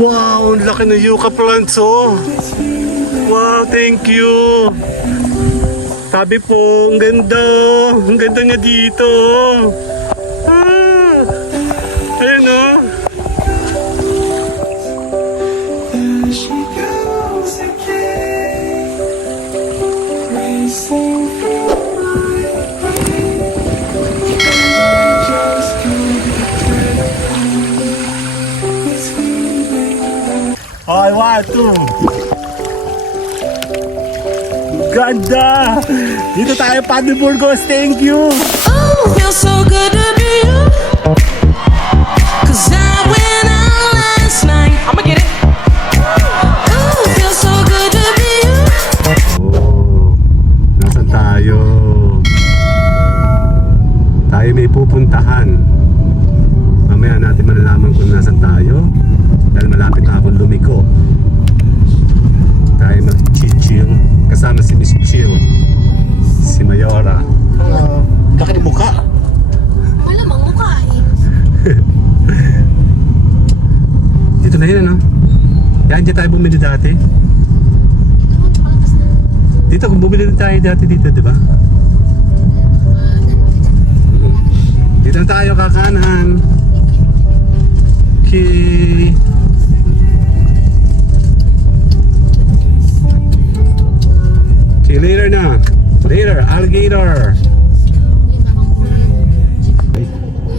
Wow, ang laki ng yucca plants, oh. Wow, thank you. Sabi po, ang ganda, oh. Ang ganda niya dito, oh. Ah, ayun, oh. I want to. Ganda! Dito tayo, Padre Burgos. Thank you! Oh, feels so good to be you. 'Cause I went out last night. I'ma get it. Oh, feels so good to be you. Oh, nasa tayo? Tayo may pupuntahan. Mamaya natin malalaman kung nasan tayo. Dahil malapit na akong lumiko. Tayo mag-chill kasama si Miss Chill, si Mayora. Hello. Laki ng mukha. Malamang mukha eh. Dito na yun, ano? Yan, dyan tayo bumili dati. Dito, kung bumili tayo dati dito, di ba? Dito na tayo, kakanan. Okay. See you later na. Later, alligator.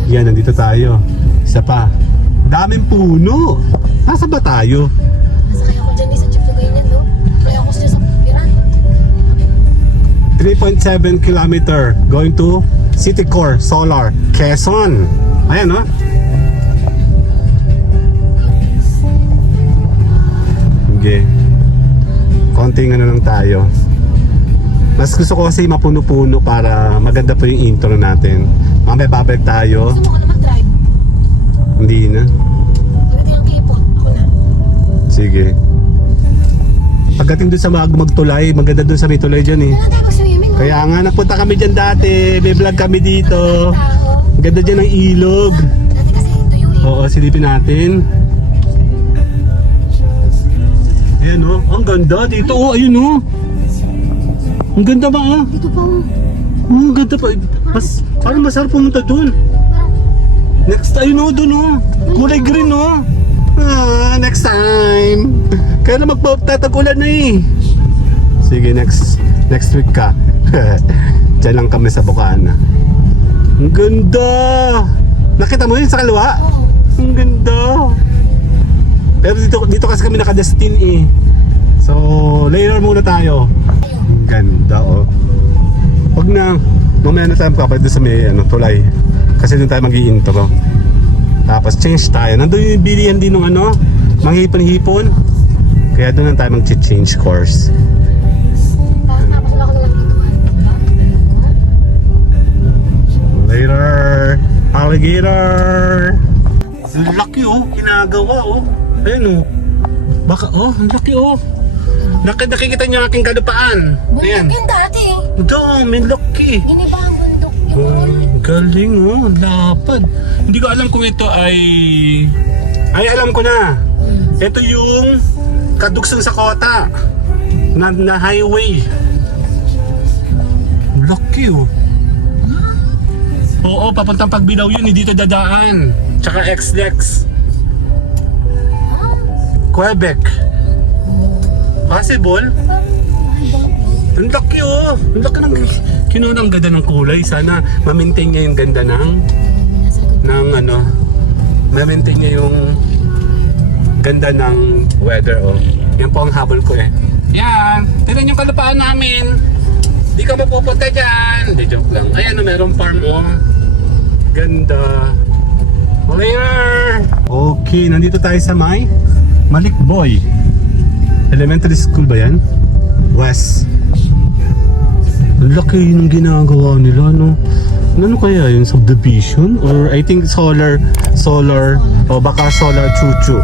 Yan, nandito tayo. Isa pa. Daming puno. Nasa ba tayo? Nasakay ako dyan eh sa jeep na ganyan, no? Kaya ako sila sa piran. 3.7 kilometer going to City Core Solar, Quezon. Ayan, no? Okay. Konting ano lang tayo. Mas gusto ko kasi mapuno-puno para maganda po yung intro natin. Mamaya babalik tayo. Gusto mo ka na mag-drive? Hindi na. Pwede yung kipot. Ako na. Sige. Pagdating doon sa magtulay, maganda doon sa may tulay dyan eh. Kailan tayo mag-swimming? Kaya nga napunta kami dyan dati. May vlog kami dito. Tao. Ang ganda dyan ng ilog. Dati kasi tuyo eh. Oo, silipin natin. Ayan oh, ang ganda dito. Oh, ayun oh. Ang ganda ba ah? Dito pa oh. Oh, ang ganda pa. Parang masarap pumunta doon. Next time oh, doon oh. Kulay green oh. Ah, next time. Kaya na magpapatag-ulan na eh. Sige, next week ka. Diyan lang kami sa Bukana. Ang ganda. Nakita mo yun sa kaliwa? Oo. Ang ganda. Pero dito kasi kami nakadestin eh. So, later muna tayo. Ang ganda oh. Huwag na, mamaya na tayo papalit sa may tulay. Kasi doon tayo mag-i-intro. Tapos change tayo. Nandun yung bilihan din ng manghipon-hipon. Kaya doon lang tayo mag-change course. Tapos wala ko na lang dito. Later, alligator. Ang laki oh, ginagawa oh. Ayun oh. Baka oh, ang laki oh. Nakikita niyo ang aking kalupaan. Ayan. Bundok yun dati eh. Dami, laki. Giniba ang bundok yun. Oh, galing oh, lapad. Hindi ko alam kung ito ay alam ko na. Ito yung kadugsong sa kota na highway. Laki oh. Oo, papuntang Pagbilaw yun, dito dadaan. Tsaka Xlex. Quebec. Possible? Ang laki oh. Ang laki ng kinuha ng ganda ng kulay. Sana ma-maintain niya yung ganda ng ma-maintain niya yung ganda ng weather oh. Yan po ang habol ko eh. Yan. Tignan yung kalupaan namin. Di ka mapupunta dyan. Di joke lang. Ayan oh, merong farm oh. Ganda. Later. Okay, nandito tayo sa may Malikboy Elementary School ba yan? West. Laki ng ginagawa nila no. Ano kaya yung subdivision? Or I think solar, o baka solar chuchu.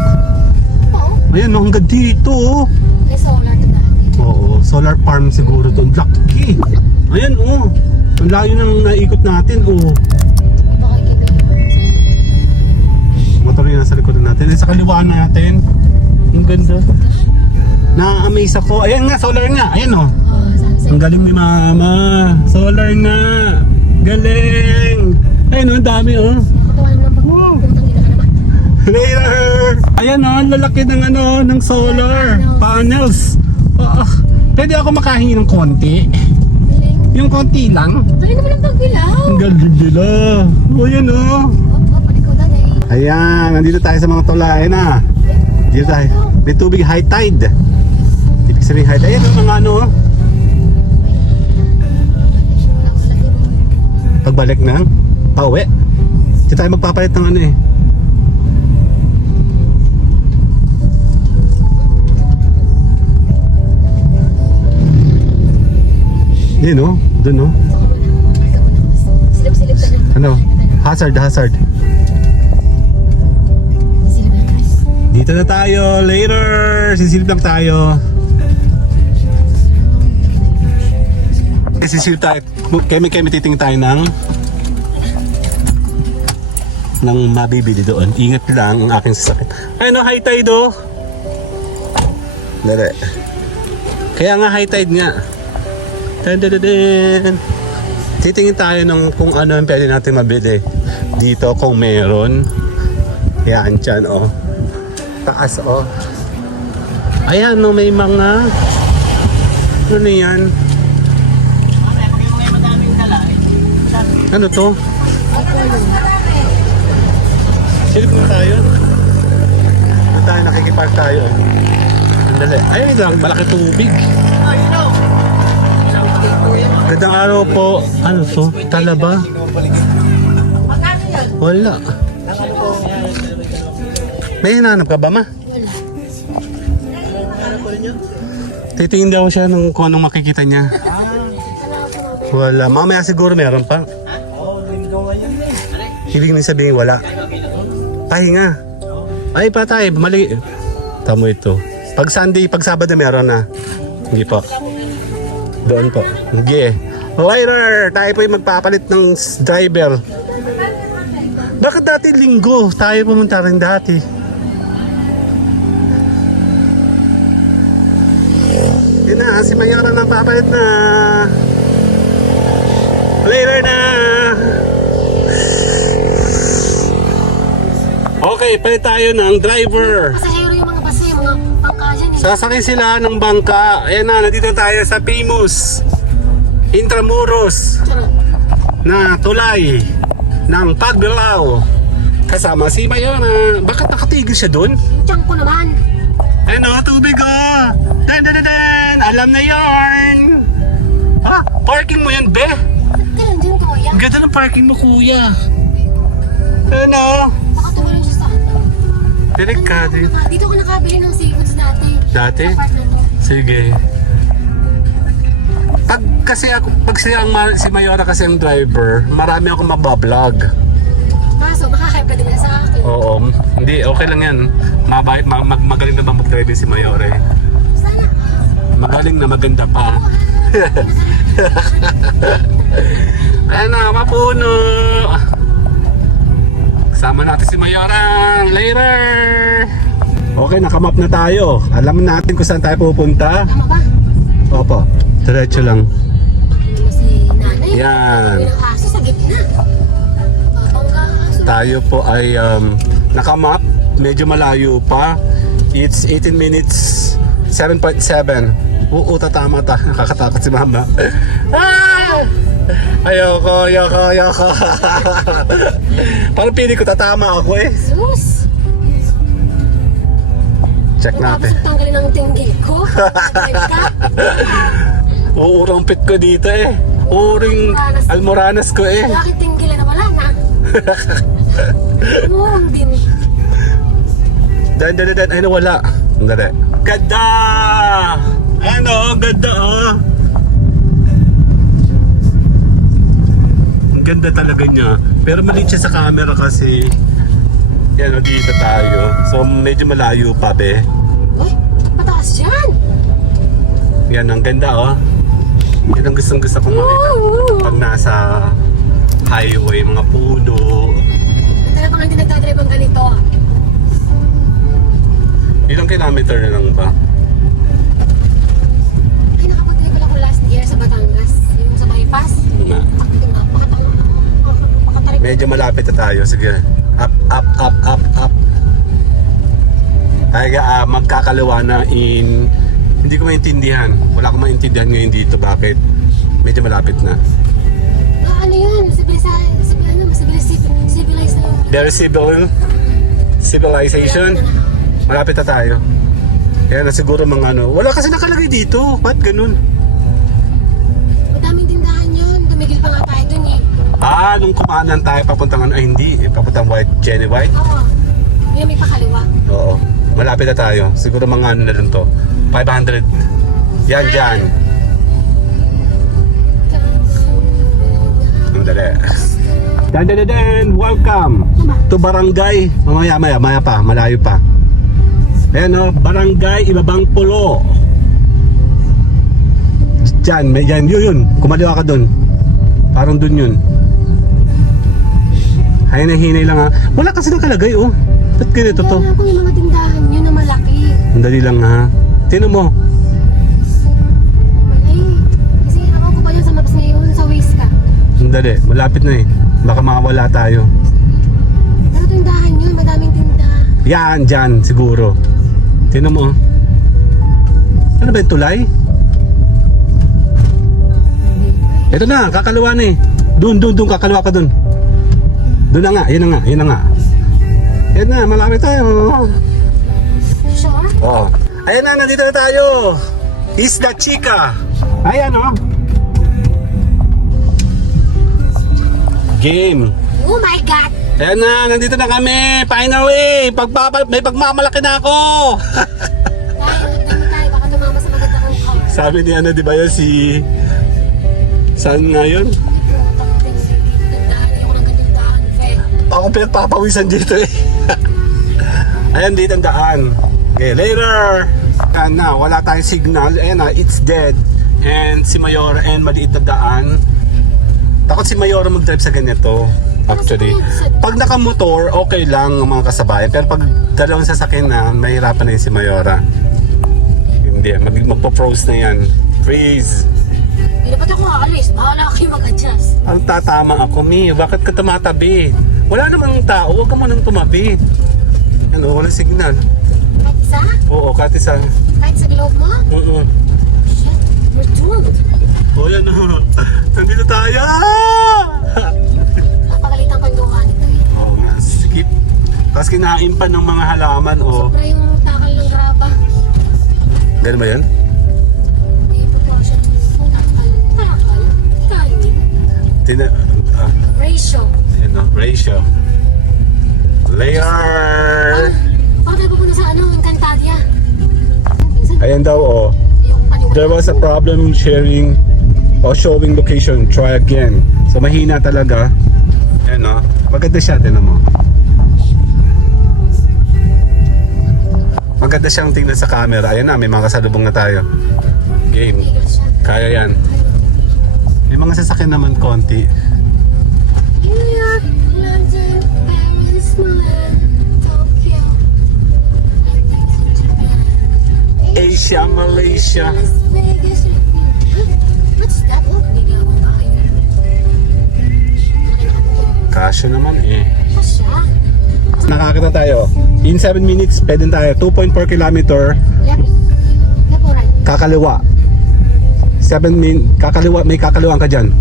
Oo. Ayan, no, hanggang dito. Oh. May solar to dati. Oo, solar farm siguro to. Ang laki. Ayan, oh. Ang layo nang naikot natin, oh. Baka Motor yung nasa likod natin. Sa kaliwa natin. Ang ganda. Na-amaze ako. Ayan nga, solar nga. Ayan, oh. sunset. Ang galing ni Mama. Solar nga. Galing. Ayun, ang dami, oh. Nakatawa naman pag putang ina ka naman. Later! Ayan, oh. Ang lalaki ng ng solar panels. Pwede ako makahingi ng konti. Galing. Yung konti lang. Dali naman ang pagbilaw. Ang galing nila. O, yan, oh. Palikodan eh. Ayan, nandito tayo sa mga tulay na. Dito tayo. May tubig, high tide. Ibig sabihin high tide. Ayan, mga ano, oh. Pagbalik na, pauwi. Dito tayo magpapalit ng ano eh. Yan, oh. Doon, oh. Silip-silip ka na. Ano? Hazard. Silip na guys. Dito na tayo. Later. Sisilip lang tayo. Sisilip tayo. Kemi titingin tayo ng mabibili doon. Ingat lang ang aking sasakyan. Ay no, high tide oh. Dali. Kaya nga high tide nga. Dadadadin. Titingin tayo ng kung ano ang pwede natin mabili dito kung meron. Yan dyan oh. Taas oh. Ayan no, may mga ano yan? Ano to? Silip na tayo. Ano tayo, nakikipark tayo. Andali. Ay, malaki tubig. Gandang araw po. Ano to? Talaba? Wala. May hinanap ka ba, ma? Titingin daw siya ng kung anong makikita niya. Wala. Mamaya siguro meron pa. Ibig nang sabihin wala. Pahinga. Ay patay, mali. Tamo ito. Pag Sunday, pag Sabado meron na. Hindi po. Doon po. Sige. Later, tayo po yung magpapalit ng driver. Bakit dati linggo? Tayo pumunta rin dati. Yun na, si Mayora na papalit na. Later na. Okay, palit tayo ng driver. Pasahero yung mga bus, yung mga bangka dyan eh. Sasakay sila ng bangka. Ayan na, nandito tayo sa Famous Intramuros Charot. na tulay ng Pagbilao. Kasama si Mayora. Bakit nakatigil siya doon? Tiyan ko naman. Ayun o, tubig o. Dan, dan, dan, dan. Alam na yarn. Ha? Parking mo yan, be? Kailan dyan kuya? Ang ganda ng parking mo, kuya. Ano? Nakatuloy siya sa ano. Delikado. Dito ko nakabili ng seafoods dati. Dati? Sa part na to. Sige. Pag si Mayora kasi ang driver, marami akong mabablog. Kaso makakaipa din na sa akin. Oo. Hindi, okay lang yan. Magaling na ba mag-drive si Mayora eh. Sana. Magaling na maganda pa. Ayan na, mapuno. Kasama natin si Mayora later. Okay, nakamap na tayo. Alam natin kung saan tayo pupunta. Tama ba? Opo, diretso lang. Ano si nanay? Yan. May ng aso sa gitna. Babangga ang aso. Tayo po ay nakamap. Medyo malayo pa. It's 18 minutes 7.7. Oo, tatama ta. Nakakatakot si mama. Ah! Ayoko. Parang pili ko tatama ako eh. Sus! Check natin. Tapos tanggalin ang tinggil ko. Uurampit ko dito eh. Uuring almoranas ko eh. Bakit tinggil na wala na? Murang din. Dan. Ay, nawala. Dali. Ganda! Ano? Ganda oh. Ang ganda talaga niya. Pero maliit siya sa camera kasi yan o, dito tayo. So medyo malayo pa be. Uy, mataas yan! Yan, ang ganda oh. Yan ang gustong gusto kong makita. Pag nasa highway, mga puno. Talaga kung hindi nagdadrive ang ganito. Ilang kilometer na lang ba? Ay, nakapag-drive lang ako last year sa Batangas. Yung sa bypass. Nga. Makatarik. Medyo malapit na tayo. Sige. Up, up, up, up, up. Kaya magkakalawa na in... Hindi ko maintindihan. Wala akong maintindihan ngayon dito. Bakit? Medyo malapit na. Ano yun? Civilized na yun. There is civilization. Malapit na tayo. Kaya na siguro mga ano. Wala kasi nakalagay dito. Ba't ganun? Madaming tindahan yun. Tumigil pa nga tayo dun eh. Nung kumaanan tayo papuntang ay hindi. Papuntang Jenny White. Oo. Yung may pakaliwa. Oo. Malapit na tayo. Siguro mga ano na lang to. 500. Yan, dyan. Andali. Dan. Welcome to Barangay. Maya pa. Malayo pa. Ayan o. Barangay Ibabang Pulo. Dyan. Yun. Kumaliwa ka dun. Parang dun yun. Hinay lang ha. Wala kasi nakalagay oh. Ba't ganito to? Kaya ako yung mga tindahan yun na malaki. Andali lang ha. Tinan mo. Malay. Kasi ako ko pa yun sa maps ngayon sa Waze ka. Andali. Malapit na eh. Baka makawala tayo. Pero tindahan yun. Madaming tindahan. Yan, dyan siguro. Tinan mo. Ano ba yung tulay? Ito na, kakalawa na eh. Doon, kakalawa ka doon. Doon na nga, yun na nga. Yan na, malapit tayo. Sure? Oo. Ayan na, nandito na tayo. Isla Chica. Ayan o. Game. Oh my God! Ayan na, nandito na kami. Finally, may pagmamalaki na ako. Tayo, tayo. Baka tumama sa maganda kong car. Sabi ni ano, di ba yun si... Saan nga yun? Tindahan. Ayoko ng ganyan dahan. Fed. Ako pinagpapawisan dito eh. Ayan, dito ang daan. Okay, later. Ayan na, wala tayong signal. Ayan na, it's dead. And si Mayora and maliit na daan. Takot si Mayora mag-drive sa ganito. Actually, pag nakamotor, okay lang ang mga kasabayan. Pero pag dalawang sasakyan na, mahirapan na yun si Mayora. Hindi, magpo-froze na yan. Freeze. Hindi na ba't ako aalis? Bahala kayo mag-adjust. Ang tatama ako, Mi. Bakit ka tumatabi? Wala namang tao. Huwag ka mo nang tumabi. Ano, walang signal. Kahit isa? Oo, kahit isa. Kahit sa globe mo? Oo. Shit, we're doomed. O yan o. Nandito tayo! Napagalitan ko yung luha nito eh. Oo nga, skip. Tapos kinain pa ng mga halaman o. Sobra yung takal ng graba. Ganun ba yan? May proportion yung takal, kanin, ratio. Yan o, ratio. Layer! Baka tayo pupunta sa ano, Encantadia. Ayan daw o. There was a problem sharing or showing location. Try again. So mahina talaga. Ayan o. Maganda siya, tinan mo. Maganda siyang tingnan sa camera. Ayan na, may mga kasalubong na tayo. Game. Kaya yan. May mga sasakyan naman konti. New York, London, Paris, Milan, Tokyo, Japan, Asia, Malaysia. Las Vegas. What's that? Oh, hindi ako kaya. Kasyo naman eh. Kasya. Nakakita tayo. In 7 minutes, pwede tayo. 2.4 kilometer. Left. Left or right? Kakaliwa. Kakaliwa, may kakaliwaan ka dyan.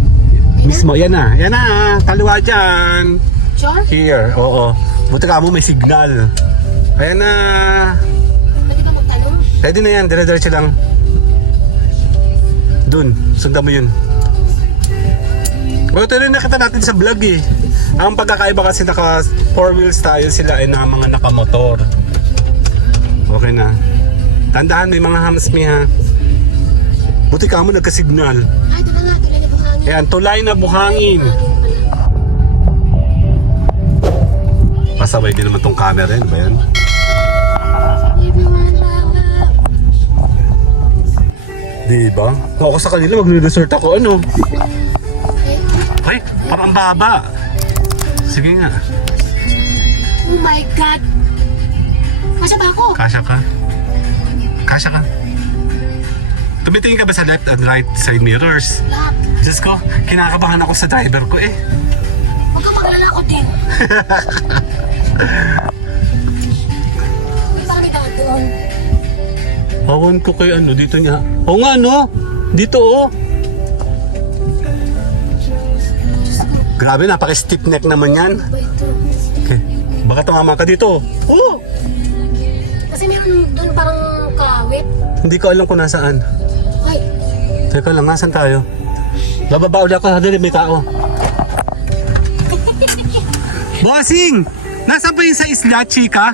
Mismo, yan na. Yan na, kaliwa dyan. Sure? Here, oo. Buti ka mo, may signal. Ayan na. Pwede ka magtanong? Pwede na yan, dire-diretso lang. Dun, sundan mo yun. Ito rin nakita natin sa vlog eh. Ang pagkakaiba kasi naka 4 wheels tayo, sila ay na mga nakamotor. Okay na. Tandaan, may mga hamsmi ha. Buti ka mo nagka-signal. Ay, ito na nga. Tulay na buhangin. Ayan, tulay na buhangin. Buhangin pala. Pasaway din naman tong camera yun. Ba yan? Everyone love. Diba? Ako sa kanila magre-resort ako ano. Eh, Ay, parang baba. Sige nga. oh my God. Masya ba ako? Kasya ka? Kasya ka? Tumitingin ka ba sa left and right side mirrors? Lahat. Diyos ko, kinakabahan ako sa driver ko eh. Huwag kang maglala ko din. May baka may tawag doon. Awan ko kay ano, dito niya. Oo nga no, dito oh. Grabe, napaka-stiff neck naman yan. Ba ito? Okay. Baka tumama ka dito. Oh! Kasi meron doon parang kawit. Hindi ko alam kung nasaan. Ay, Teka lang, nasan tayo? Bababa ulit ako, dali may tao. Bossing! Nasaan ba yung sa isla, chika?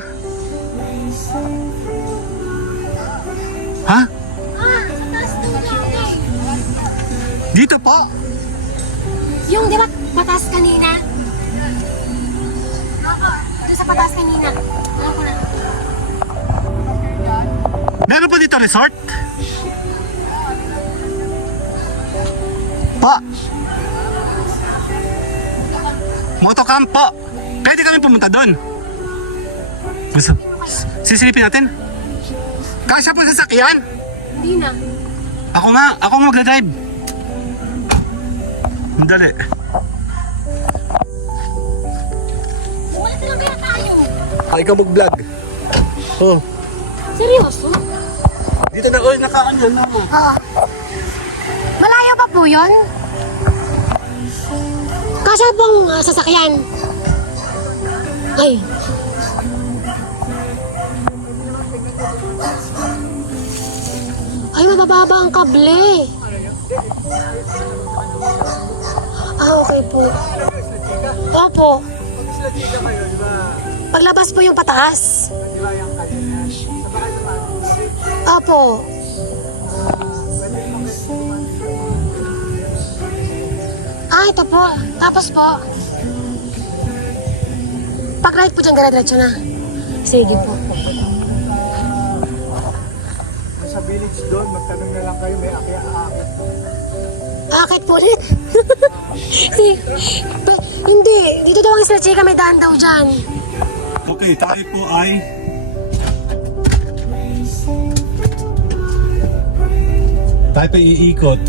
Ha? sa taas doon lang. Dito po? Yung di ba patas kanina? Doon sa patas kanina. Alam ko na. Meron pa dito resort? Pa? Motocamp po. Pwede kami pumunta doon. Gusto? Sisilipin natin? Kasya po sa sakyan? Hindi na. Ako magdadrive. Dali. Umalit na lang kaya tayo. Ikaw mag-vlog. Oh. Seryoso? Dito na, oy, nakaan yan na mo. Oo. Malayo pa po yun? Kasya pong sasakyan. Ay. Ay, mabababa ang kable. Okay po. Opo. Paglabas po yung pataas. Opo. Ito po. Tapos po. Pag-right po dyan, dire-diretso na. Sige po. Sa village doon, magtanong na lang kayo, may akyat. Akit po ulit. Hindi. Dito daw ang isla chika, may daan daw dyan. Okay, tayo po ay... Tayo pa iikot.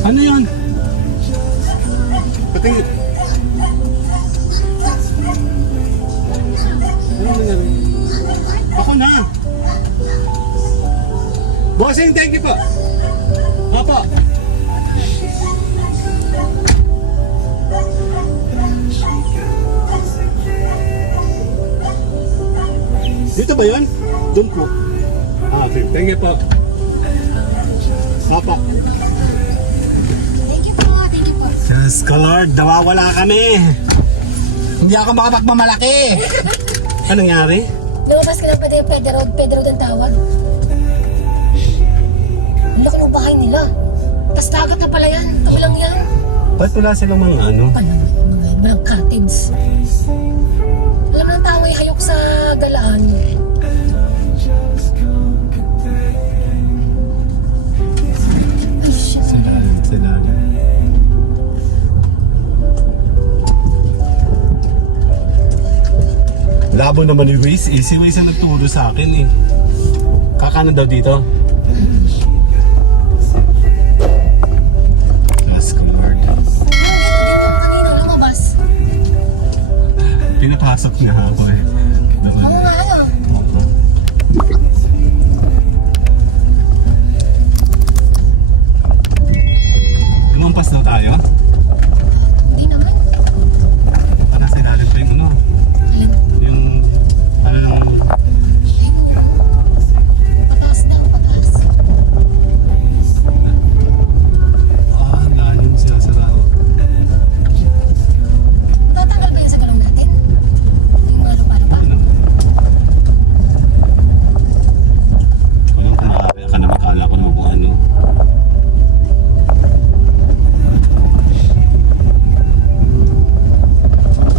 Ano yan? Patingin. Ano nangyari? Ako na. Bossing, thank you po. Opo. Dito ba yun? Doon po. Okay, thank you po. Opo. Thank you po. Thank you po. Yes, Lord, nawawala kami. Hindi ako makapagmamalaki. Anong nangyari? Lumabas ka lang pwede yung Pedro ang tawag. Ang laki ng bahay nila. Tapos dagat na pala yan. Kami lang yan. Ba't wala silang mga ano? Ano? Walang cottage. Alam mo ng tao ay hayok sa galaan. Ay, shit. Sila. Labo naman yung Waze. Easy Waze ang nagturo sa akin eh. Kakanan daw dito. Nahaba eh. Oo nga, ano? Lumampas daw tayo. Hindi naman. Nasa ilalim pa yung ano. Alin? Yung ano lang. Pataas daw, pataas. Lalim sila sa tao. Tatanggal ba yun sa galong natin? Yung mga lupa-lupa? Ano? Kung kumakaya ka na makala ko naman kung ano.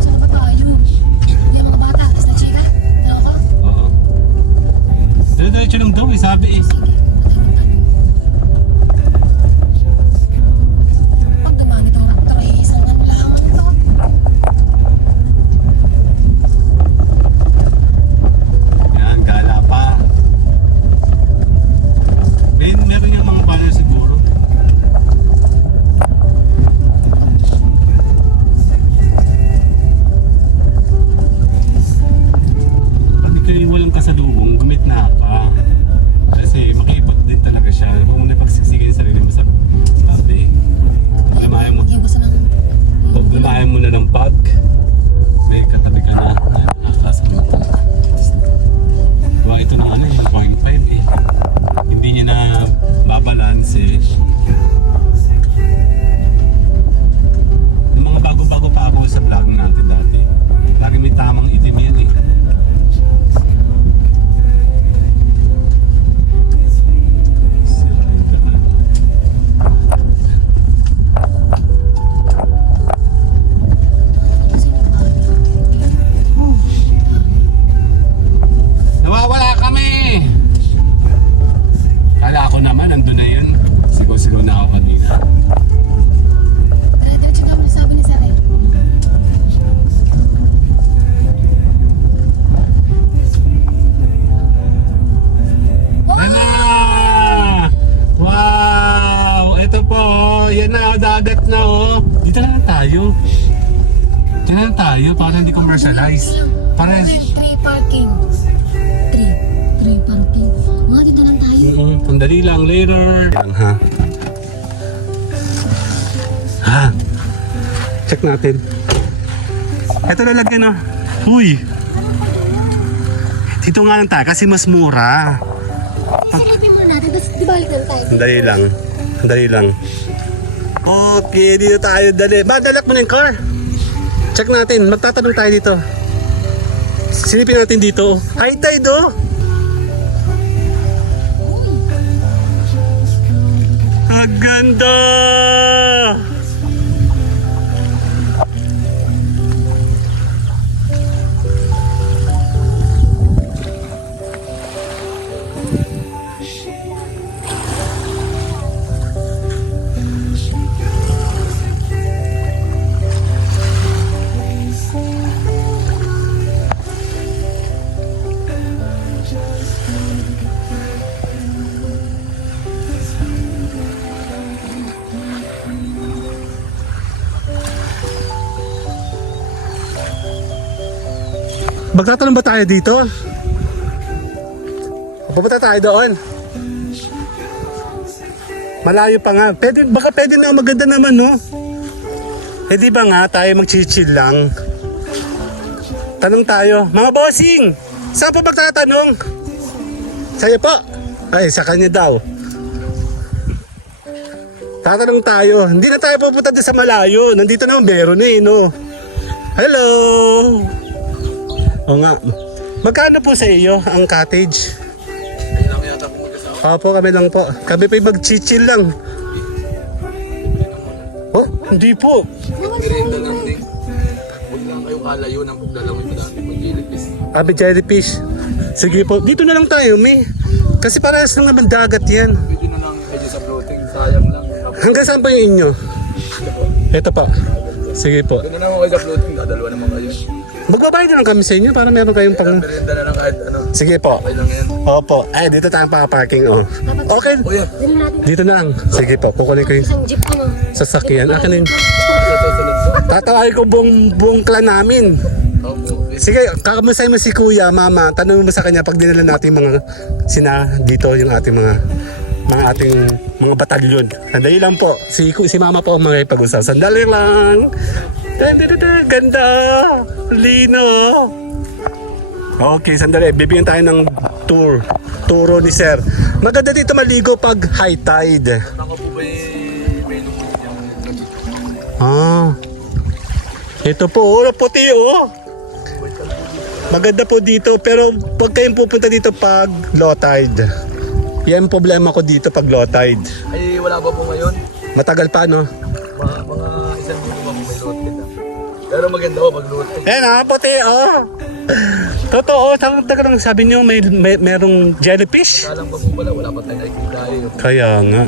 Saan ba tayo? Yung mga bata, tapos na chika? Ano ko? Oo. Diretso lang daw eh, sabi eh. Sige. Pag dumami itong raptor, eh, isang ano lang ito. Yan, gala pa. Meron yung mga banner siguro. Pag kayo walang kasalubong, gumit na ka. Kasi makiipot din talaga siya. Huwag mo na pagsisigin sa sarili mo sa tabi. Lamayan mo. Yung gusto ng... Pag lamayan mo na ng pag, may katabi ka na. Akas mo ito. Gawa ito ng ano, yung 0.5 eh. Hindi niya na babalance eh. Yung mga bago-bago pa ako sa vlog natin dati. Lagi may tamang itim yan eh. Nawawala kami! Kala ako naman, nandun na yun. Sigaw-sigaw na ako kanina. Diretso daw, sabi ni Sir eh. Ano? Wow! Ito po, yan na, dagat na oh. Dito na lang tayo. Dito na lang tayo para hindi commercialize. Para... Three parking. Three parking. Mga dito lang tayo. Sandali lang, later. Yan ha. Ha? Check natin. Ito lalagyan oh. Uy! Dito nga lang tayo kasi mas mura. Silipin muna natin, tapos di balik lang tayo. Sandali lang. Sandali lang. Okay, dito tayo. Dali. Ba, dalak mo na yung car. Check natin. Magtatanong tayo dito. Silipin natin dito. High tide oh. Ang ganda! Magtatanong ba tayo dito? Pupunta tayo doon. Malayo pa nga. Baka pwede na, maganda naman, no? Eh di ba nga, tayo mag-chill lang. Tanong tayo. Mga bossing! Saan po magtatanong? Sa'yo po. Ay, sa kanya daw. Tatanong tayo. Hindi na tayo pupunta doon sa malayo. Nandito naman, meron eh, no? Hello! O nga. Magkano po sa iyo ang cottage? Kaya lang yata po mag-asawa. Opo, kami lang po. Kami pa mag-chill lang. Oh, hindi po. Merienda lang din. Huwag lang kayong kalayo ng paglalawin mo dati mag-jellyfish. Abi jellyfish. Sige po. Dito na lang tayo, May. Kasi parehas lang naman dagat yan. Pwede na lang medyo sa floating. Sayang lang. Hanggang saan pa yung inyo? Ito pa. Sige po. Doon na lang ako kayo sa floating. Dadalawa naman kayo. Magbabayad na lang kami sa inyo para meron kayong pang... Merienda na lang kahit ano. Sige po. Okay lang yan. Opo. Ay, dito tayo pa-parking, oh. Okay. Kuya, Dali natin. Dito na lang. Sige po. Kukunin ko yung Isang jeep ano. sasakyan. Akin na yun. sa susunod po. Tatawagin ko buong clan namin. Opo. Sige, kakamustahin mo si kuya, mama. Tanong mo sa kanya pag dinala natin mga dito yung ating mga ating mga batalyon. Sandali lang po. Si mama po ang mga pag-usap. Sandali lang. Ganda. Lino. Okay, sandali. Bibigyan tayo ng turo ni sir. Maganda dito maligo pag high tide. Ako po ba may lumulog yung Ah. Ito po, puti oh. Maganda po dito, pero huwag kayong pupunta dito pag low tide. Yan ang problema ko dito pag low tide. Ay, wala ba po ngayon? Matagal pa, no? Mga isang linggo ba po may load kita? Pero maganda po pag load. Yan ah, puti oh. Totoo, tagal lang sabi niyo merong jellyfish. Kalang pa po pala, wala pa tayo nakikita eh. Kaya nga.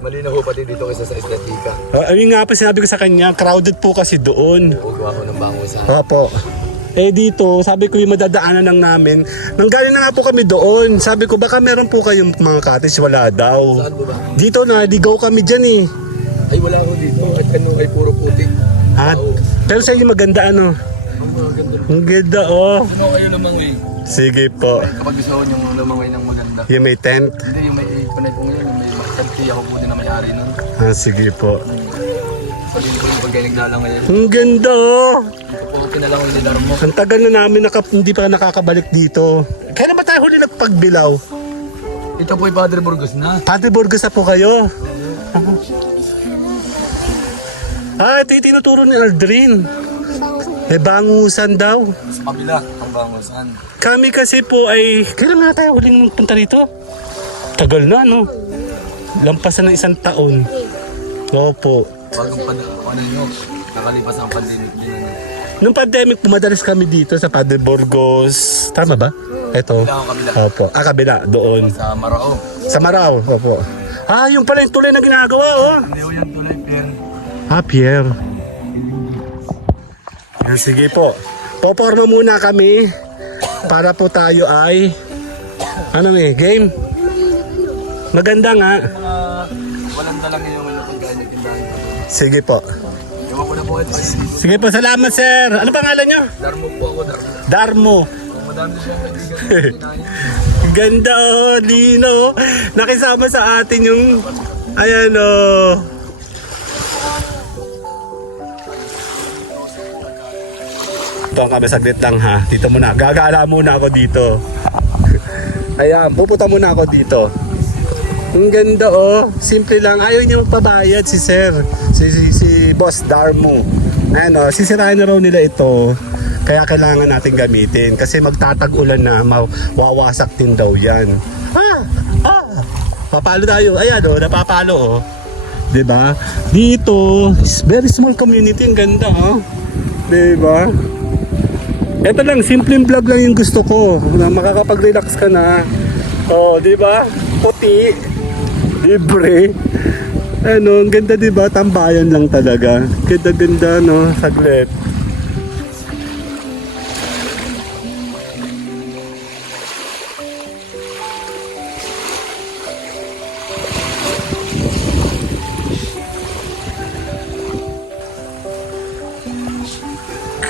Malinaw po pati dito kaysa sa Estetika. Ayun nga pa sinabi ko sa kanya, crowded po kasi doon. Huwag ako ng bango sa Opo. Eh dito, sabi ko yung madadaanan lang namin. Nanggaling na nga po kami doon. Sabi ko baka meron po kayong mga cottage, wala daw. Saan po ba? Dito na, ligaw kami dyan eh. Ay, wala ako dito. At ano, ay puro puti. At, pero sa inyo maganda ano? Ang mga ganda. Ang ganda oh. Ano kayo lumangoy? Sige po. Kapag gusto ko yung lumangoy ng maganda. Yung may tent. Hindi, yung may panay po ngayon, yung may makasante ako po din na may-ari nun. Ah, sige po. Pag hindi ko yung pagkain naglalangayan. Ang ganda oh. Ito po pinalangoy ni Darmo. Ang tagal na namin hindi pa nakakabalik dito. Kailan ba tayo huli nagpagbilaw? Ito po ay Padre Burgos na. Padre Burgos na po kayo. Ah, ito yung tinuturo ni Aldrin. May bangusan daw. Sa kabila, ang bangosan. Kami kasi po ay... Kailan nga tayo huling punta dito? Tagal na, no? Lampasan ng 1 taon. Opo. Bagong ano nyo, nakalipas ang pandemic din. Nung pandemic, pumadalas kami dito sa Padre Burgos. Tama ba? Ito. Kabila ang kabila. Opo. Ah, kabila. Doon. Sa Marao. Sa Marao. Opo. Ah, yung pala yung tulay na ginagawa, oh. Hindi ko yan tulay, pero Ah, Pierre. Yan, sige po. Poporma muna kami para po tayo ay game? Maganda nga. mga walang dalang yung mga pagkain na tindahan. Sige po. Ewan ko na po ito. Sige po, salamat sir. Ano pangalan nyo? Darmo po ako, Darmo. Darmo. Kung madami po ang kaibigan na Ganda oh, Lino. Nakisama sa atin yung ayan oh. Ito kami saglit lang ha. Dito muna. Gagala muna ako dito. Ayan, pupunta muna ako dito. Ang ganda oh. Simple lang. Ayaw niya magpabayad si sir. Si Boss Darmo. Ayan oh, sisirain na raw nila ito. Kaya kailangan natin gamitin. Kasi magtatag-ulan na. Mawawasak din daw yan. Papalo tayo. Ayan oh, napapalo oh. Diba? Dito, very small community. Ang ganda oh. Diba? Ito lang, simpleng vlog lang yung gusto ko. Na makakapag-relax ka na. Oh, di ba? Puti. Libre. Ano, ang ganda di ba? Tambayan lang talaga. Ganda-ganda, no? Saglit.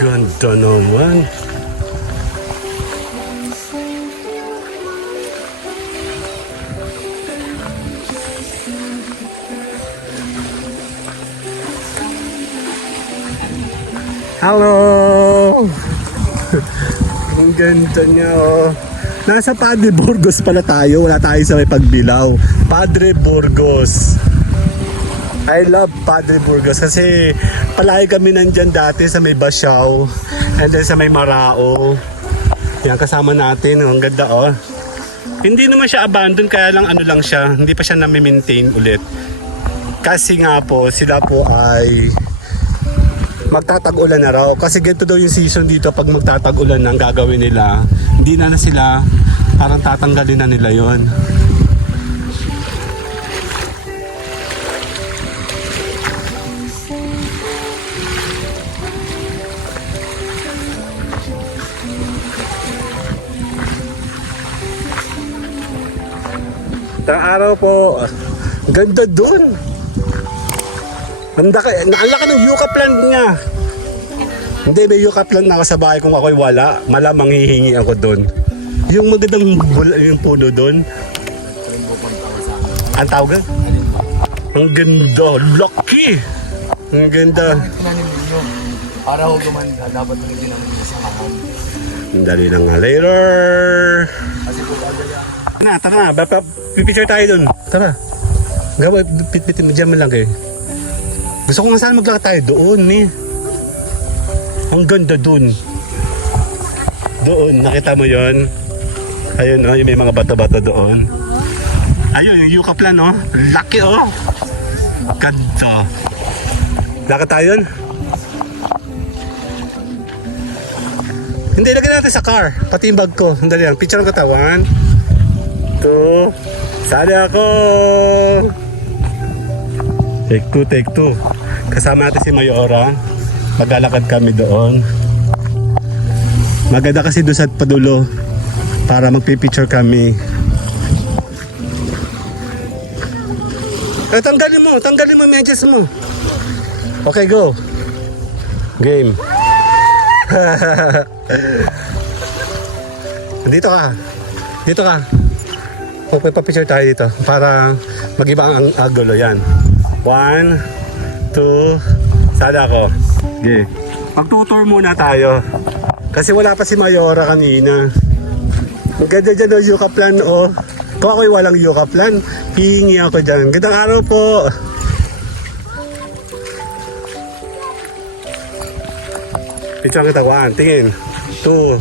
Ganda naman. Hello! Ang ganda niya oh. Nasa Padre Burgos pala tayo. Wala tayo sa may Pagbilao. Padre Burgos. I love Padre Burgos kasi palagi kami nandyan dati sa may Basiao and then sa may Marao. Yan kasama natin. Ang ganda oh. Hindi naman siya abandon kaya lang ano lang siya. Hindi pa siya nami-maintain ulit. Kasi nga po sila po ay magtatag-ulan na raw. Kasi ganito daw yung season dito pag magtatag-ulan na ang gagawin nila. Hindi na sila parang tatanggalin na nila yon. Tang araw po. Ganda dun. Ang laki ng yucca plant niya. Hindi, may yukap lang na ako sa bahay kung ako'y wala. Malamang hihingi ako doon. Yung magandang yung puno doon. Ang tawag? Ang ganda. Lucky! Ang ganda. Tinanim ninyo. Para ho gumanda, dapat nang tinanim niyo sa kahon. Ang dali na nga. Later! Kasi po kagaya. Tara na. Pipicture tayo doon. Tara. Gawa, pitpitin mo dyan man lang kayo. Gusto ko nga sana maglakad tayo doon, eh. Ang ganda doon. Doon, nakita mo yon. Ayun, oh, yung may mga bato-bato doon. Ayun, yung Yucaplan, oh. Laki, oh. Ganda. Lakad tayo yun. Hindi, lagyan natin sa car. Pati yung bag ko. Sandali lang. Picture ang katawan. 2. Sali ako. Take two. Kasama natin si Mayora. Maglalakad kami doon. Maganda kasi doon sa padulo para magpipicture kami. Tanggalin mo medyas mo. Okay, go. Game. Dito ka. Okay, pa-picture tayo dito para mag-iba ang angulo. Yan. 1, 2, sala ako. Okay. Pag-tutor muna tayo. Kasi wala pa si Mayora kanina. Ang ganda dyan o, Yucaplan o. Kung ako'y walang Yucaplan, hihingi ako dyan. Gandang araw po. Picture ang katawan. Tingin. 2.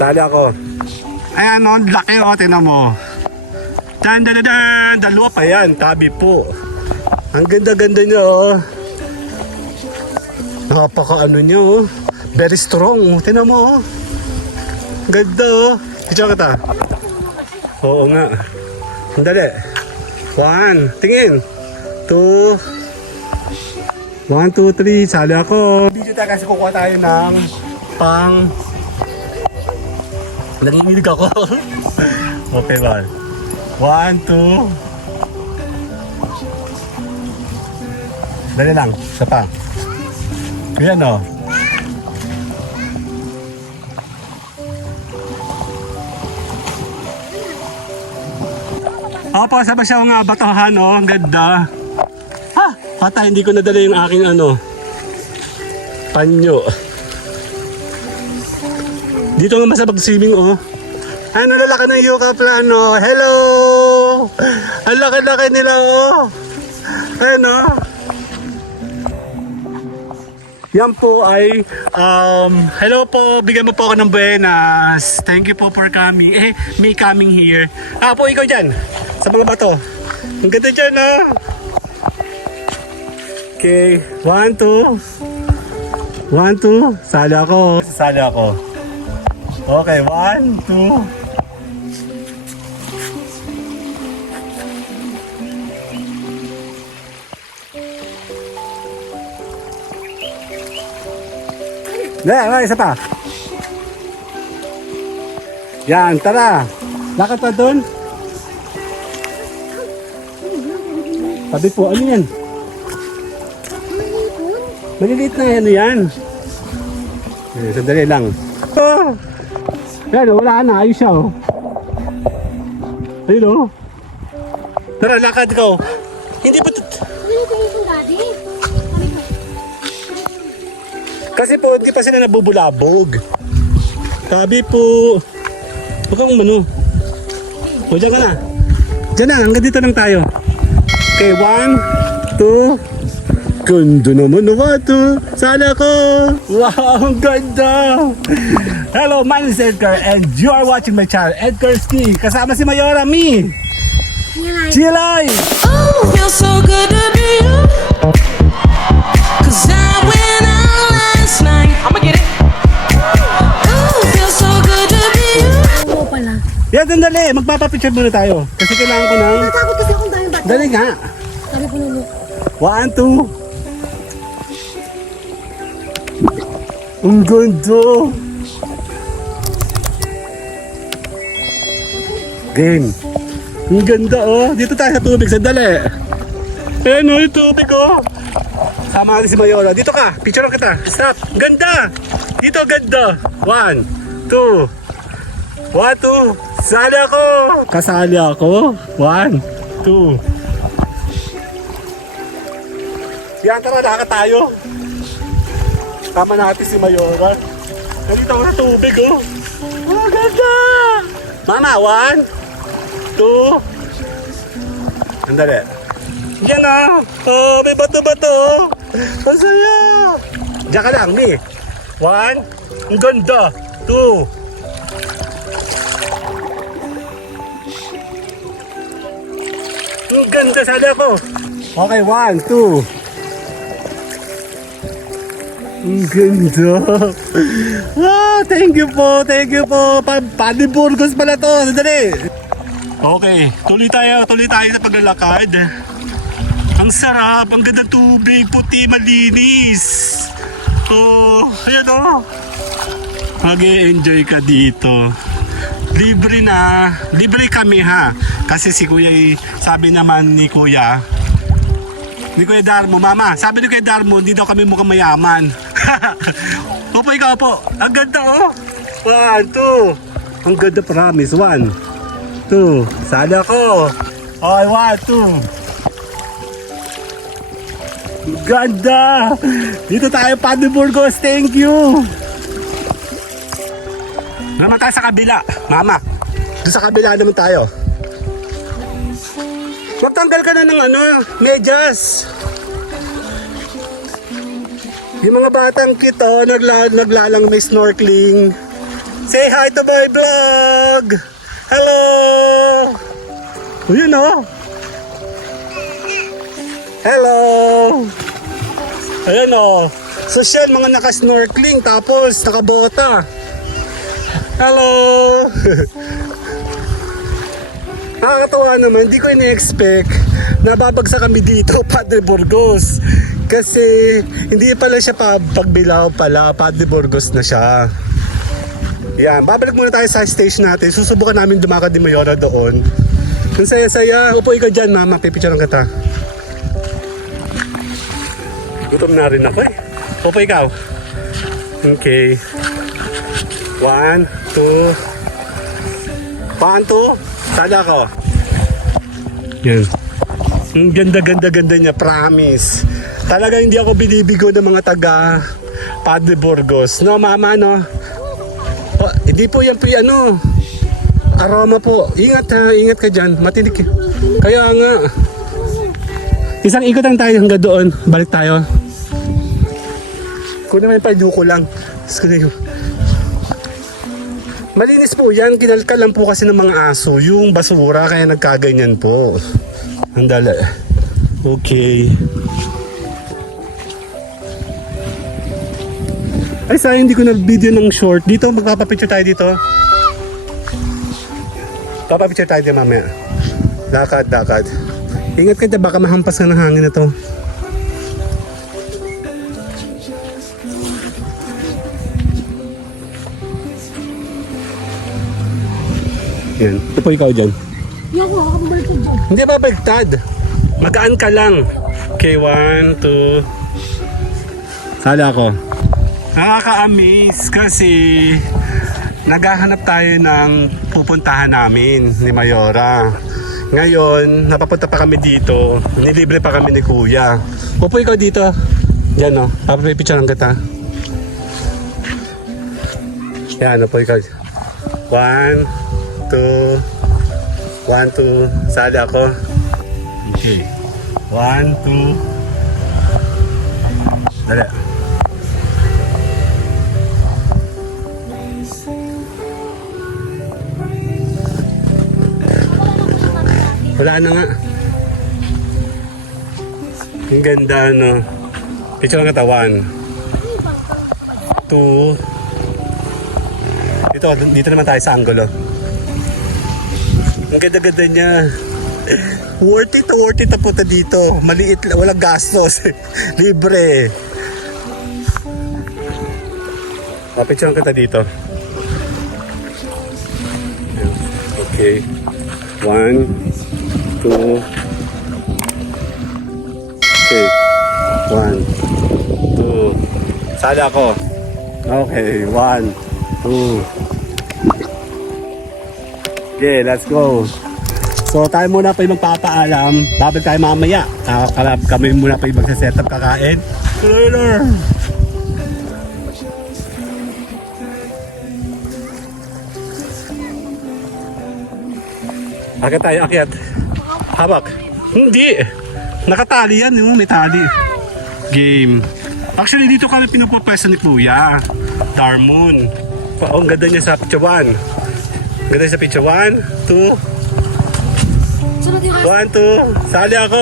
Sali ako. Ayan o, laki o. Tingnan mo. Dan. Dalawa pa yan. Tabi po. Ang ganda-ganda niya o. Napaka-ano niya o. Very strong. Tingnan mo o. Ganda o. Picture kita. Oo nga. Sandali. 1. Tingin. 2. 1, 2, 3. Sali ako. Video tayo kasi kukuha tayo ng pang... Nanginginig ako. Okay ba? 1, 2. Dali lang. Isa pa. Yan o. Opo, sa Basyaw nga, batohan o. Ang ganda. Ha! Patay, hindi ko nadala yung aking panyo. Dito nga masabag swimming oh. Ay, nalalaki ng Yucaplan oh. Hello! Ang laki-laki nila oh. Ayun oh. Yan po ay hello po, bigyan mo po ako ng buenas. Thank you po for coming. Me coming here. Po, ikaw dyan. Sa mga bato. Ang ganda dyan oh. Okay, 1, 2. 1, 2. Sali ako. Okay, 1, 2. Isa pa. Yan, tara. Lakad pa doon. Sabi po, ano yan? Maliliit na yan. Sandali lang. Oh! Yan, wala na. Ayos siya, oh. Ayun, oh. Tara, lakad ko. Hindi pa... Kasi po, hindi pa sila nabubulabog. Sabi po... Huwag kang umano. O, dyan ka na. Dyan na, hanggang dito lang tayo. Okay, 1, 2... Ganda naman na wato. Sana ko. Wow, ang ganda. Hello, my name is Edgar and you are watching my channel, Edgar Ski. Kasama si Mayora, me. Chilay. Oh, feels so good to be you. 'Cause I went out last night. I'ma get it. Oh, feels so good to be you. Oo pala. Yan, sandali. Magpapapicture muna tayo. Kasi kailangan ko ng... Natakot kasi akong dahil bato. Dali nga. Sabi ko naman. 1, 2. Ang ganda. Game. Ang ganda oh. Dito tayo sa tubig. Sandali. Ayan oh, yung tubig oh. Sama natin si Mayora. Dito ka, picture kita. Stop. Ganda. Dito, ganda. 1, 2. 1, 2. Sali ako. Kasali ako. 1, 2. Yan, tara, naka tayo. Tama natin si Mayora. Nandito ako sa tubig, oh. Oh, ganda. Mama, 1, 2. Andali. Yan na. Oh, may bato-bato. Masaya. Diyan ka lang, Mi. 1. Ang ganda. 2. Ang ganda. Sada ko. Okay, 1, 2. Ang ganda. Ah, thank you po. Thank you po. Paddy Burgos pala to. Dali. Okay, tuloy tayo sa paglalakad. Ang sarap, ang gandang tubig, puti, malinis. Oh, ayan oh. Mag-i-enjoy ka dito. Libre na, libre kami ha. Kasi si Kuya, sabi naman ni Kuya Darmo, Mama, sabi ni Kuya Darmo, hindi daw kami mukhang mayaman. Opo, ikaw po. Ang ganda oh. 1, 2. Ang ganda, promise. 1, 2. Sana ko. Okay, 1, 2. Ganda! Dito tayo, Paddy Burgos. Thank you! Naman tayo sa kabila. Mama, doon sa kabila naman tayo. Magtanggal ka na ng medyas. Yung mga batang kito, naglalang may snorkeling. Say hi to my vlog! Hello! O yun o. Hello! Ayan o. Social, mga naka-snorkeling tapos nakabota. Hello! Nakakatawa naman, hindi ko in-expect na babagsak kami dito, Paddy Burgos. Kasi hindi pala siya pagbilao pala, Paddy Burgos na siya. Yan, babalik muna tayo sa station natin. Susubukan namin dumakad ni Mayora doon. Ang saya-saya. Upo ikaw dyan, Mama. Pipicturean kita. Gutom na rin ako eh. Upo ikaw. Okay. 1, 2. 1, 2. Sada ako. Yan. Ang ganda niya, promise. Talaga hindi ako binibigo ng mga taga Paddy Burgos. No, Mama, no? Oh, hindi po yan po aroma po. Ingat ha, ingat ka dyan. Matinik. Kaya nga. Isang ikot lang tayo hanggang doon. Balik tayo. Kung naman pa, ko lang. Malinis po yan. Kinalka lang po kasi ng mga aso. Yung basura, kaya nagkaganyan po. Andali. Okay. Ay, sayang hindi ko na-video ng short. Dito, magpapapicture tayo dito. Papapicture tayo dito mamaya. Lakad. Ingat ka dyan, baka mahampas ka ng hangin na to. Yan. Ito po ikaw dyan. Hindi ako makakabaliktad dyan. Hindi babaliktad. Magaan ka lang. Okay, 1, 2. Sali ako. Nakaka-amaze kasi naghahanap tayo ng pupuntahan namin ni Mayora. Ngayon, napapunta pa kami dito. Nilibre pa kami ni Kuya. Upo ikaw dito. Diyan o. Papapipicture lang kita. Yan, upo ikaw. 1, 2. 1, 2. Sali ako. Okay. 1, 2. Dali. Wala na nga. Ang ganda, no? Picture lang kita. 1, 2. Dito naman tayo sa angulo. Ang ganda-ganda niya. Worth it na punta dito. Maliit, walang gastos. Libre. Picture lang kita dito. Okay. 1, 2. Okay. 1. Sali ako. Okay, 1, 2. Okay, let's go. So tayo muna pa yung magpapaalam. Babalik tayo mamaya. Kami muna pa yung magsaset-up kakain. Later! Akit tayo, akyat. Hawak. Hindi. Nakatali yan, yung may tali. Game. Actually, dito kami pinupapwesto ni Kuya. Darmoon. Oh, ang ganda niya sa picture 1. Ang ganda niya sa picture 1, 2. Sunod yung 1, 2. Sali ako!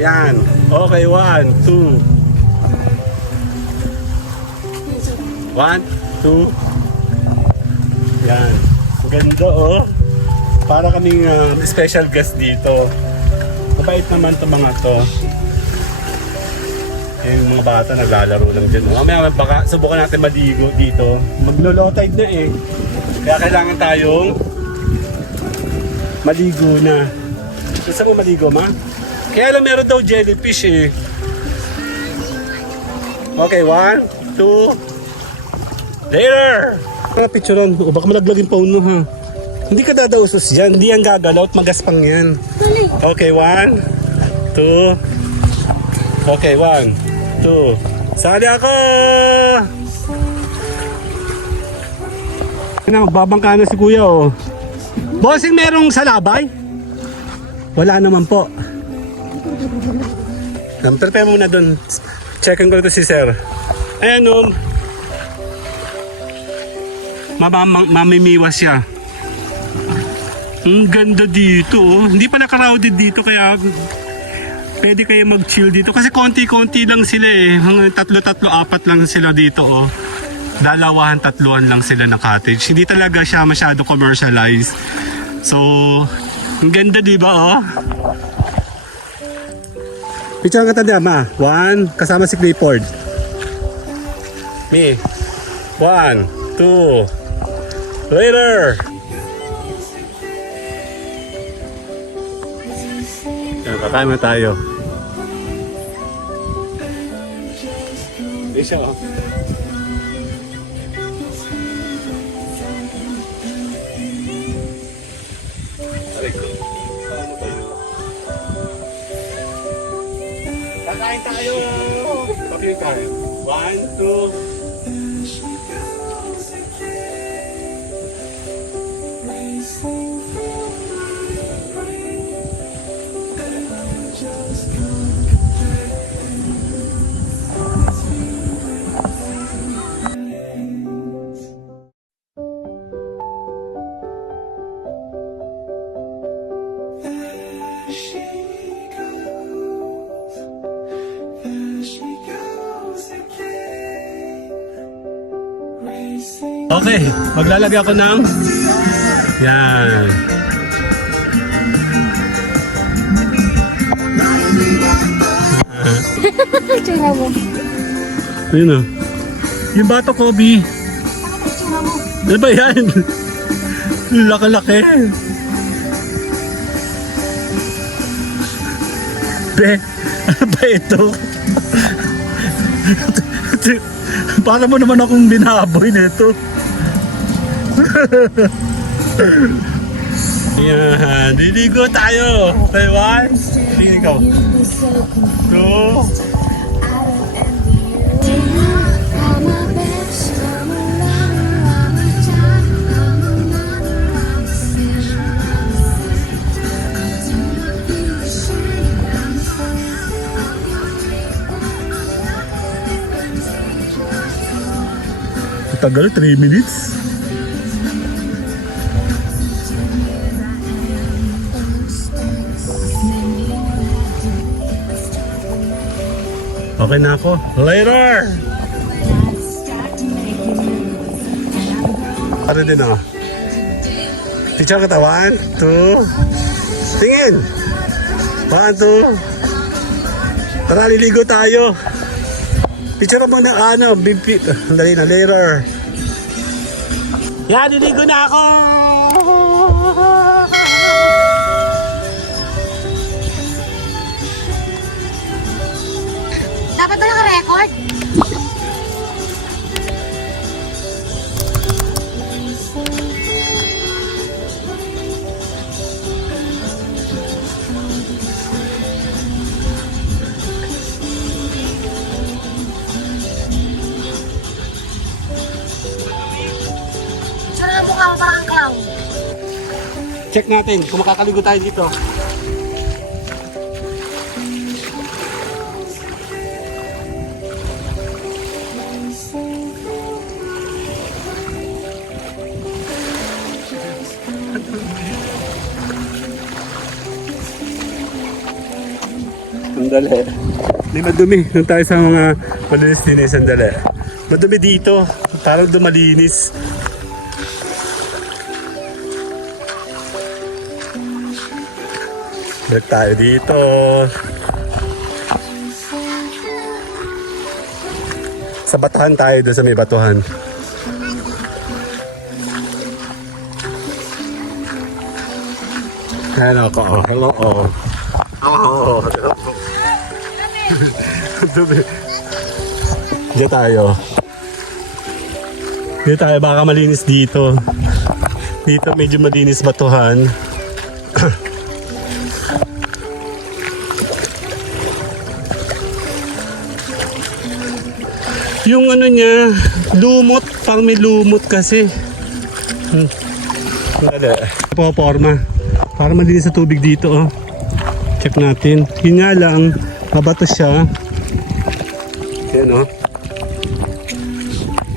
Yan. Okay, 1, 2. 1, 2. Yan. Ang ganda, oh. Para kaming special guest dito. Mabait naman itong mga to. Yung mga bata naglalaro lang dyan. Mamaya baka subukan natin maligo dito. Maglo-low tide na eh. Kaya kailangan tayong maligo na. Gusto mo maligo, ma? Kaya lang meron daw jellyfish eh. Okay, 1, 2. Later! Picturean. O baka malaglag yung phone mo ha. Hindi ka dadausos dyan. Hindi yan gagalaw at magaspang yan. Dali. Okay, 1, 2. Okay, 1, 2. Sali ako! Babangka na si Kuya oh. Bossing, merong salabay? Wala naman po. Prepare muna dun. Checkin ko ito si Sir. Ayan oh. Mamimiwas siya. Ang ganda dito oh. Hindi pa na-crowded dito kaya pwede kayo mag-chill dito. Kasi konti-konti lang sila eh. Hanggang 3, 4 lang sila dito oh. 2, 3 lang sila na cottage. Hindi talaga siya masyado commercialized. So, ang ganda diba oh. Picture ka tanda ma. 1, kasama si Clifford. Me. 1, 2. Later! Yan, kakain na tayo. Hindi siya oh. Aray ko. Kakain tayo! Kakain tayo. 1, 2. Okay, maglalagay ako ng yan. Tsura mo. Ayun o. Yung bato Kobe. Tsura mo. Ano ba yan? Laki-laki. Be, ano ba ito? Para mo naman akong binaboy nito. Yan, diligo tayo. Okay, 1. Diligo. 2. Tagal, 3 minutes. Okay na ako. Later! Ano din ako? Picture kita. 1, 2. Tingin! 1, 2. Tara, liligo tayo. Picture mo na ano, big dali na, later. Yan, liligo na ako! Dapat ba naka-record? Check natin kung makakaligo tayo dito. Sandali. Hindi madumi. Nung tayo sa mga malinis din eh, sandali. Madumi dito. Parang dumalinis. Balik tayo dito. Sa batahan tayo doon sa may batuhan. Ayan ako. Hello. Oo. Dumi. Diyan tayo. Diyan tayo. Baka malinis dito. Dito medyo malinis batuhan. Yung ano niya, lumot. Parang may lumot kasi. Poporma. Para malinis sa tubig dito, oh. Check natin. Yun nga lang, mabato siya. Yan, oh.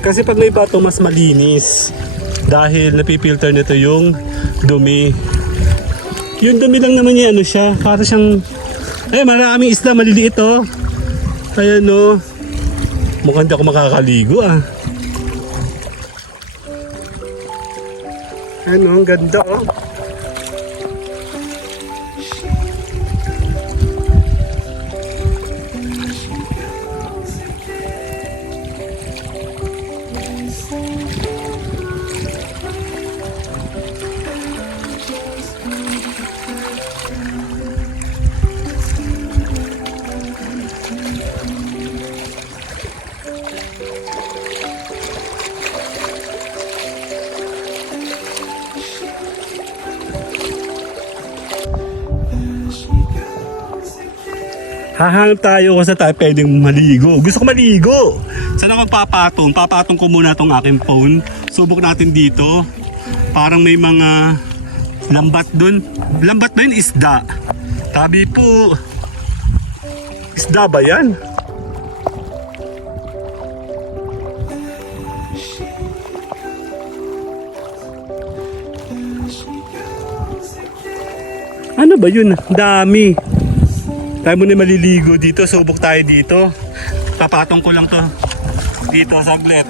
Kasi pag may bato, mas malinis. Dahil napipilter nito yung dumi. Yung dumi lang naman niya, ano siya. Para siyang, maraming isda, maliliit, oh. Ayan, oh. Mukhang hindi ako makakaligo, ah. Ayan, oh. Ang ganda, oh. Hahanap tayo kung saan tayo pwedeng maligo. Gusto ko maligo. Saan ako magpapatong? Papatong ko muna itong aking phone. Subok natin dito. Parang may mga lambat dun. Lambat ba yun? Isda. Tabi po. Isda ba yan? Ano ba yun? Dami. Tayo muna maliligo dito, subok tayo dito. Papatong ko lang to dito saglit.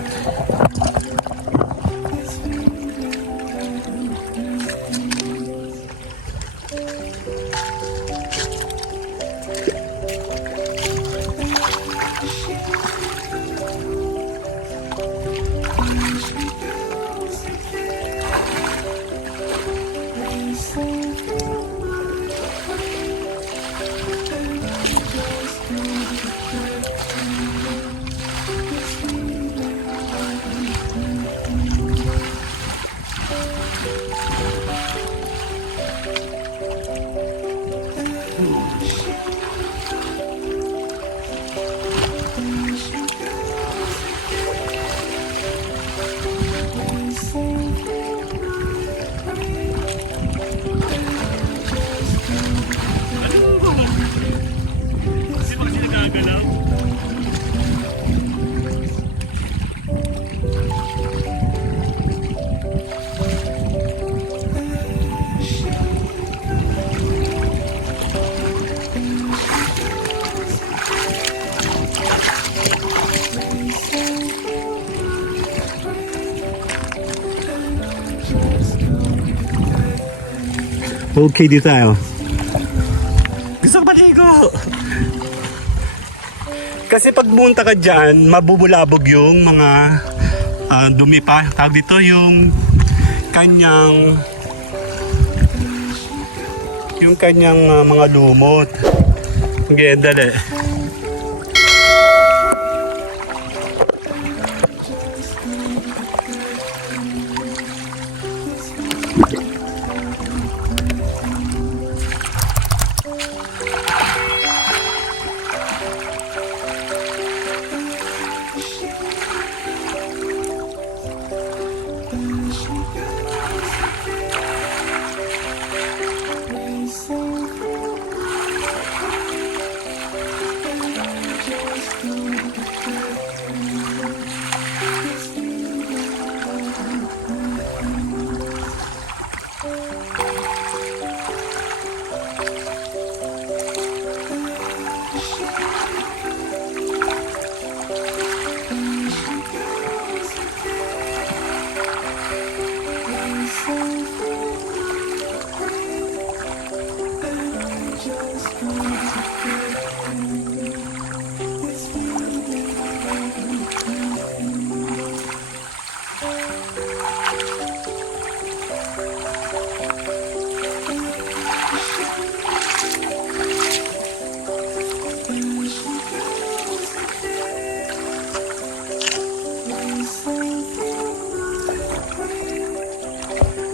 Okay, dito tayo. Gusto ko maligo! Kasi pag munta ka dyan, mabubulabog yung mga dumi pa. Tawag dito yung kanyang mga lumot. Okay, dali.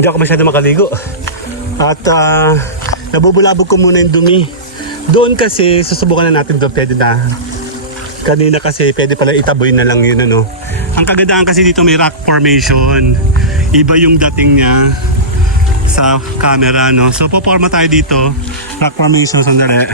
hindi ako masyado makaligo. At nabubulabog ko muna yung dumi. Doon kasi susubukan na natin doon, pwede na. Kanina kasi pwede pala itaboy na lang yun ano. Ang kagandahan kasi dito may rock formation. Iba yung dating niya sa camera no. So poporma tayo dito. Rock formation, sandali.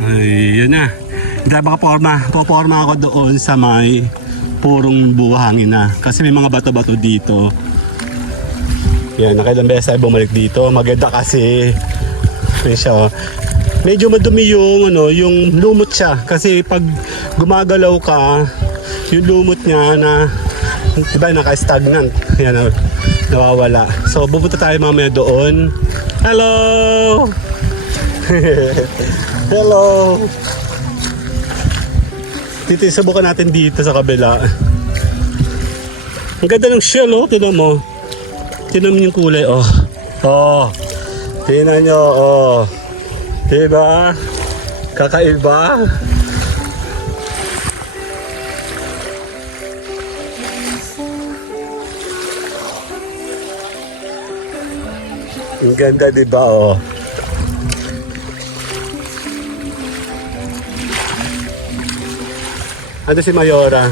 Ay, yun na. Hindi ako makaporma. Poporma ako doon sa may purong buhangin na. Kasi may mga bato-bato dito. Yan, nakailang beses tayo bumalik dito. Maganda kasi. Yan siya, oh. Medyo madumi yung, ano, yung lumot siya. Kasi pag gumagalaw ka, yung lumot niya na, diba, naka-stagnant. Yan, oh, nawawala. So, pupunta tayo mamaya doon. Hello! Hello! Dito, subukan natin dito sa kabila. Ang ganda ng shell, oh. Tignan mo. Tignan mo yung kulay, oh. Oh. Tignan nyo, oh. Diba? Kakaiba. Ang ganda, diba, oh. Ano si Mayora?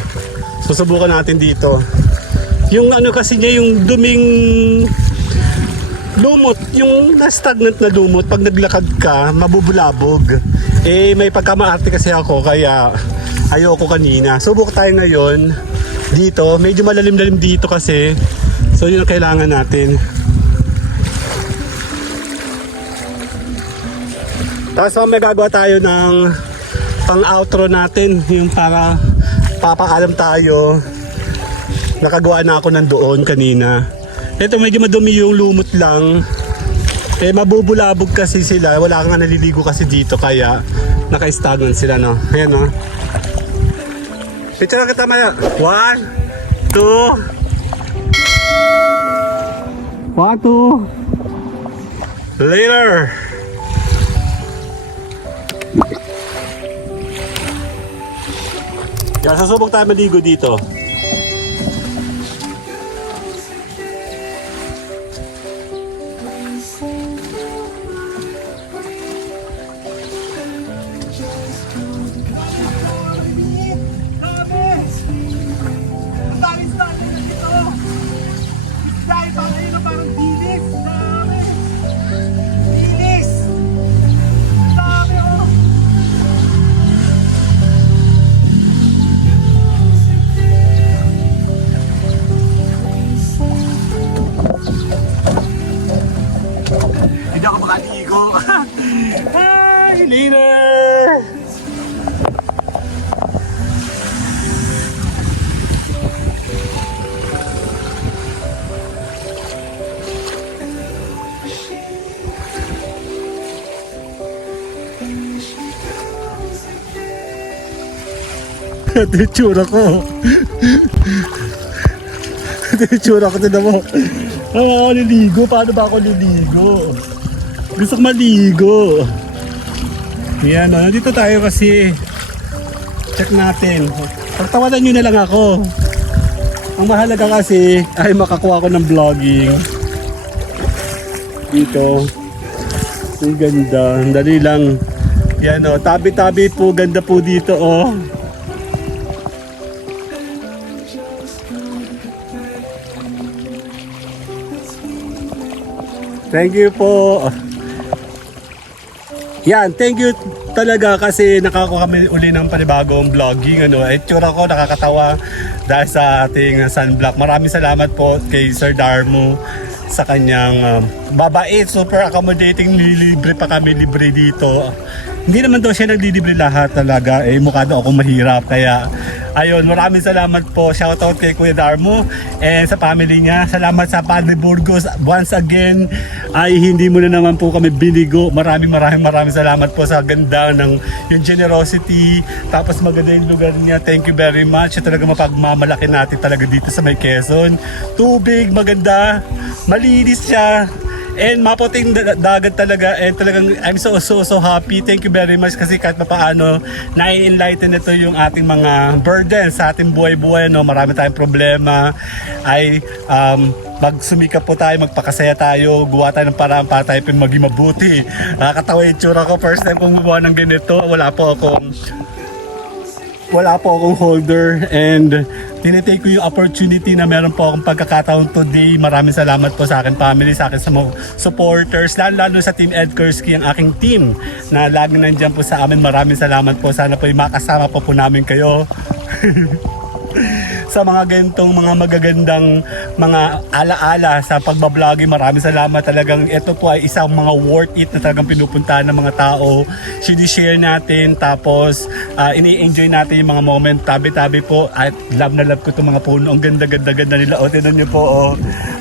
Susubukan natin dito. Yung ano kasi niya, yung duming lumot, yung na-stagnant na lumot, pag naglakad ka, mabubulabog. Eh, may pagkamaarte kasi ako, kaya ayoko kanina. Subok tayo ngayon dito. Medyo malalim-lalim dito kasi. So, yun ang kailangan natin. Tapos may gagawa tayo ng pang-outro natin, yung para papaalam tayo. Nakagawa na ako nandoon kanina. Ito medyo madumi yung lumot lang. Eh mabubulabog kasi sila. Wala kang naliligo kasi dito kaya naka-stagnant sila, no. Ayan, no. Picture na kita maya. 1, 2. 1, 2. Later. Yan, sasubok tayo maligo dito. Hindi ako makaligo. Hi, later! Ito yung tsura ko. Ito yung tsura ko. Tignan mo. Ako niligo. Paano ba ako niligo? Gusto ko maligo. Yan, nandito tayo kasi check natin. Pagtawanan nyo na lang ako. Ang mahalaga kasi ay makakuha ko ng vlogging. Dito. Ang ganda. Ang dali lang. Yan o, tabi-tabi po. Ganda po dito o. Thank you po. Yan, thank you talaga kasi nakakuha kami uli ng panibagong vlogging. Itsura ko nakakatawa dahil sa ating sunblock. Maraming salamat po kay Sir Darmo sa kanyang babait, super accommodating, libre pa kami, libre dito. Hindi naman daw siya naglilibre lahat talaga, mukha daw ako mahirap. Kaya ayun, maraming salamat po. Shoutout kay Kuya Darmo and sa family niya. Salamat sa Padre Burgos. Once again, ay hindi mo na naman po kami binigo. Maraming salamat po sa ganda ng yung generosity. Tapos maganda yung lugar niya. Thank you very much. Talaga mapagmamalaki natin talaga dito sa may Quezon. Tubig, maganda. Malinis siya. And maputing dagat talaga, and talagang I'm so happy. Thank you very much kasi kahit paano nai-enlighten ito yung ating mga burden sa ating buhay-buhay, no? Marami tayong problema, ay magsumikap po tayo, magpakasaya tayo, gawa tayo ng paraan para tayo maging mabuti. Nakakatawa yung tsura ko, first time kong gumawa ng ganito. Wala po akong holder and tinitake ko yung opportunity na meron po akong pagkakataon today. Maraming salamat po sa akin family, sa akin sa mga supporters, lalo sa Team Ed Kursky, ang aking team na laging nandyan po sa amin. Maraming salamat po. Sana po yung makasama po namin kayo sa mga ganitong mga magagandang mga alaala sa pagbabloging. Maraming salamat talagang. Ito po ay isang mga worth it na talagang pinupuntahan ng mga tao. Sinishare natin, tapos ini-enjoy natin yung mga moment. Tabi-tabi po at love na love ko itong mga puno. Ang ganda nila. O, tinan nyo po. O.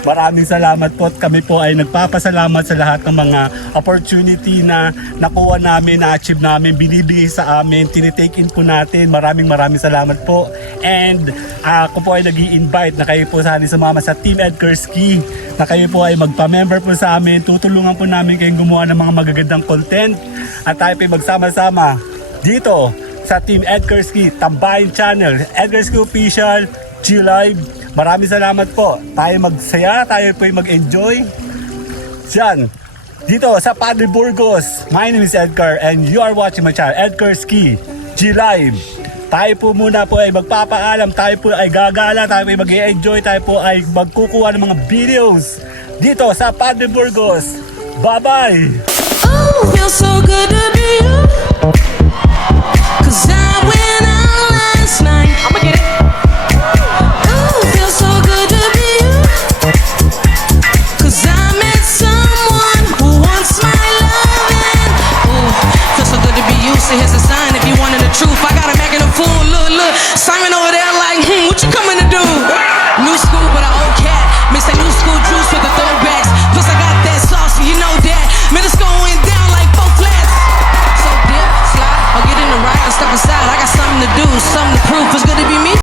Maraming salamat po. At kami po ay nagpapasalamat sa lahat ng mga opportunity na nakuha namin, na-achieve namin, binibigay sa amin, tinitake in po natin. Maraming salamat po. And ako po ay nag-i-invite na kayo po sana sumama sa Team Ed Kursky, na kayo po ay magpa-member po sa amin. Tutulungan po namin kayong gumawa ng mga magagandang content at tayo po ay magsama-sama dito sa Team Ed Kursky Tambayan Channel, Ed Kursky Official, G-Live. Maraming salamat po. Tayo magsaya, tayo po ay mag-enjoy dyan dito sa Padre Burgos. My name is Edgar and you are watching my channel, Ed Kursky G-Live. Tayo po muna po ay magpapaalam, tayo po ay gagala, tayo po ay mag-i-enjoy, tayo po ay magkukuha ng mga videos dito sa Padre Burgos. Bye-bye! Oh, feels so good to be you.